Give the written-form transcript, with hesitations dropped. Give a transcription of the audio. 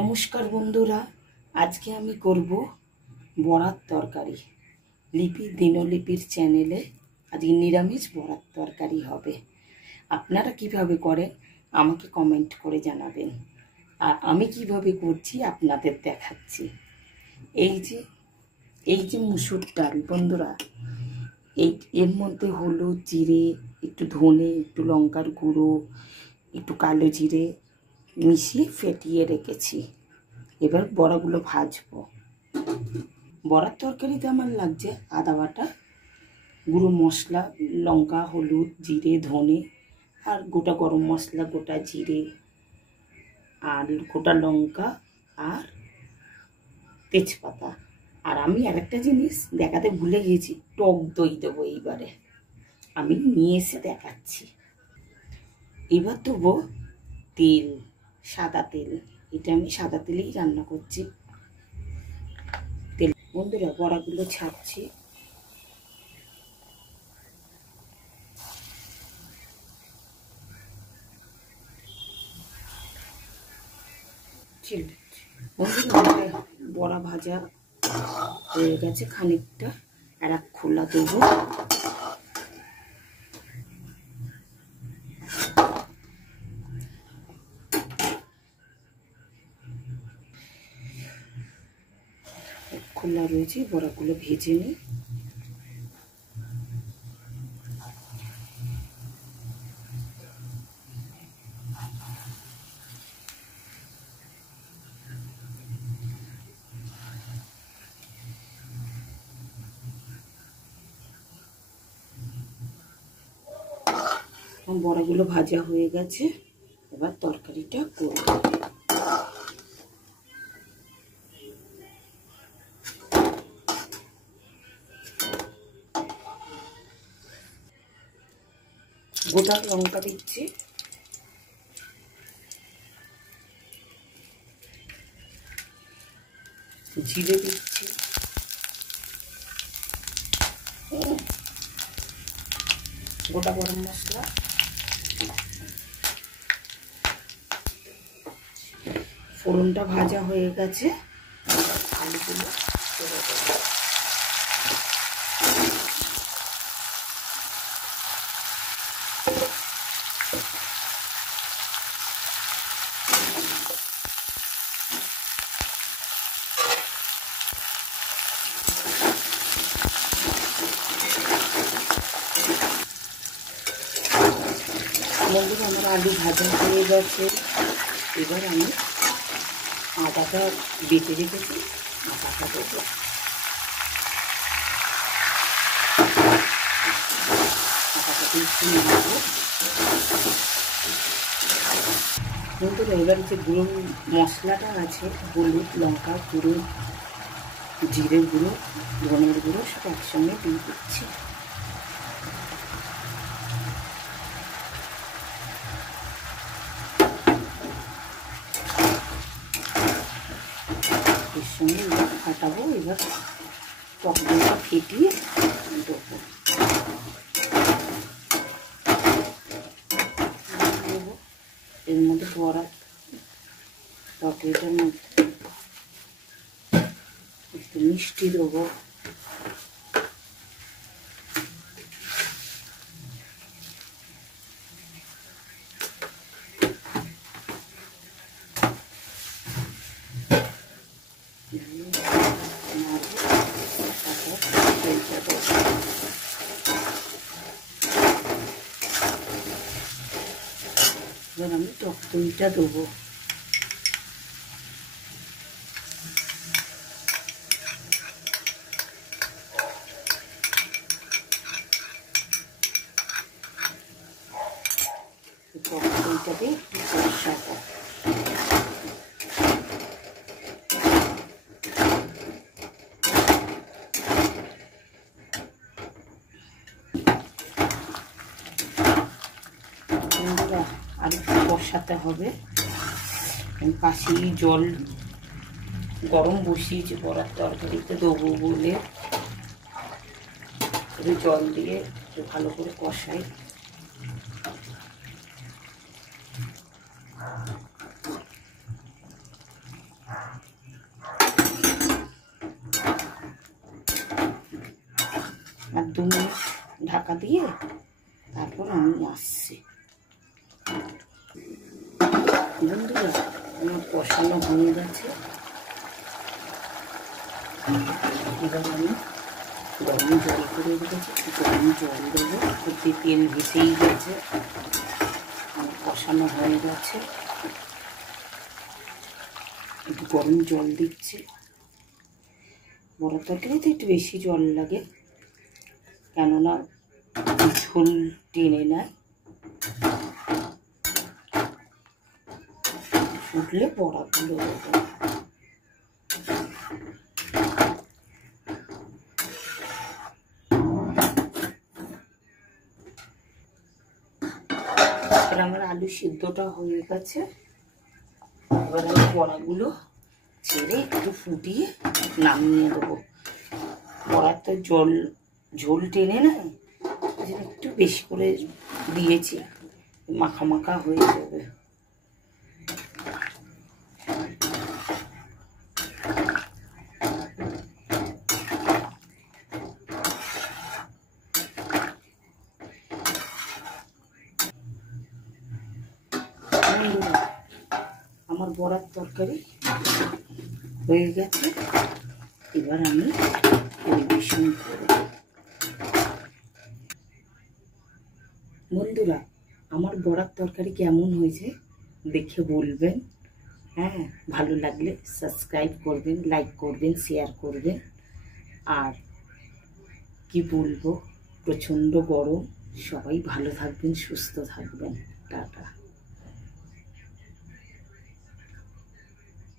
নমস্কার বন্ধুরা, আজকে আমি করব বড়ার তরকারি। লিপি দিনলিপির চ্যানেলে আজকে নিরামিষ বড়ার তরকারি হবে। আপনারা কিভাবে করেন আমাকে কমেন্ট করে জানাবেন, আর আমি কিভাবে করছি আপনাদের দেখাচ্ছি। এই যে মুসুর ডাল বন্ধুরা, এর মধ্যে হলুদ, জিরে, একটু ধনে, একটু লঙ্কার গুঁড়ো, একটু কালো জিরে মিশিয়ে ফেটিয়ে রেখেছি। এবার বড়াগুলো ভাজবো। বড়ার তরকারিতে আমার লাগছে আদা বাটা, গুঁড়ো মশলা, লঙ্কা, হলুদ, জিরে, ধনে, আর গোটা গরম মশলা, গোটা জিরে, আর গোটা লঙ্কা, আর তেজপাতা। আর আমি আরেকটা জিনিস দেখাতে ভুলে গেছি, টক দই দেবো এইবারে। আমি নিয়ে এসে দেখাচ্ছি। এবার দেবো তেল, সাদা তেল। এটা আমি সাদা তেলেই রান্না করছি। তেল বন্ধুরা, বড়াগুলো ছাড়ছি। বন্ধুরা, বড়া ভাজা হয়ে গেছে খানিকটা, আর এক খোলা দেবো। খোলা রয়েছে, বড়াগুলো ভেজে নিই। বড়াগুলো ভাজা হয়ে গেছে, এবার তরকারিটা করব। গোটা লঙ্কা দিচ্ছি, জিরে দিচ্ছি, গোটা গরম মশলা, ফোড়নটা ভাজা হয়ে গেছে, আলুগুলো ছেড়ে দেবো। বন্ধুরা, আমার আলু ভাজা হয়ে গেছে। এবার আমি আদাটা বেটে রেখেছি, আদাটা দেবো। আদাটা একটু নেবো। বন্ধুরা, এবার যে গুঁড়ো মশলাটা আছে, হলুদ, লঙ্কা গুঁড়ো, জিরে গুঁড়ো, ধনের গুঁড়ো, সব একসঙ্গে দিয়ে দিচ্ছি। এর সঙ্গে এবার ফাটাবো। এবার টক দইটা ফেটিয়ে দেবো। এর মধ্যে বড়া তরকারিটার মধ্যে একটু মিষ্টি দেবো, এবার আমি টক দইটা দেবো। টক দইটাকে কষাবো। আর একটু কষাতে হবে। পাশে জল গরম বসিয়েছি বড়ার তরকারিতে দেবো বলে, জল দিয়ে ভালো করে কষাই। আর 2 মিনিট ঢাকা দিয়ে তারপর আমি আসছি। বন্ধুরা আমার কষানো হয়ে গেছে, এবার আমি গরম জল করে রেখেছি, গরম জল দেবো। খুবই তেল ভেসেই গেছে, আমার কষানো হয়ে গেছে। একটু গরম জল দিচ্ছি। বড় তরকারিতে একটু বেশি জল লাগে, কেননা ঝোল টেনে নেয়। ফুটলে বড়াগুলো দেবো। আমার আলু সিদ্ধটা হয়ে গেছে, এবার আমি বড়াগুলো ছেড়ে একটু ফুটিয়ে নামিয়ে দেবো। বড়ার তো ঝোল টেনে নেয়, একটু বেশি করে দিয়েছি, মাখা মাখা হয়ে যাবে। আমার বড়ার তরকারি হয়ে গেছে, এবার আমি পরিবেশন করব। বন্ধুরা আমার বড়ার তরকারি কেমন হয়েছে দেখে বলবেন। হ্যাঁ, ভালো লাগলে সাবস্ক্রাইব করবেন, লাইক করবেন, শেয়ার করবেন। আর কি বলবো, প্রচণ্ড গরম, সবাই ভালো থাকবেন, সুস্থ থাকবেন। টাটা।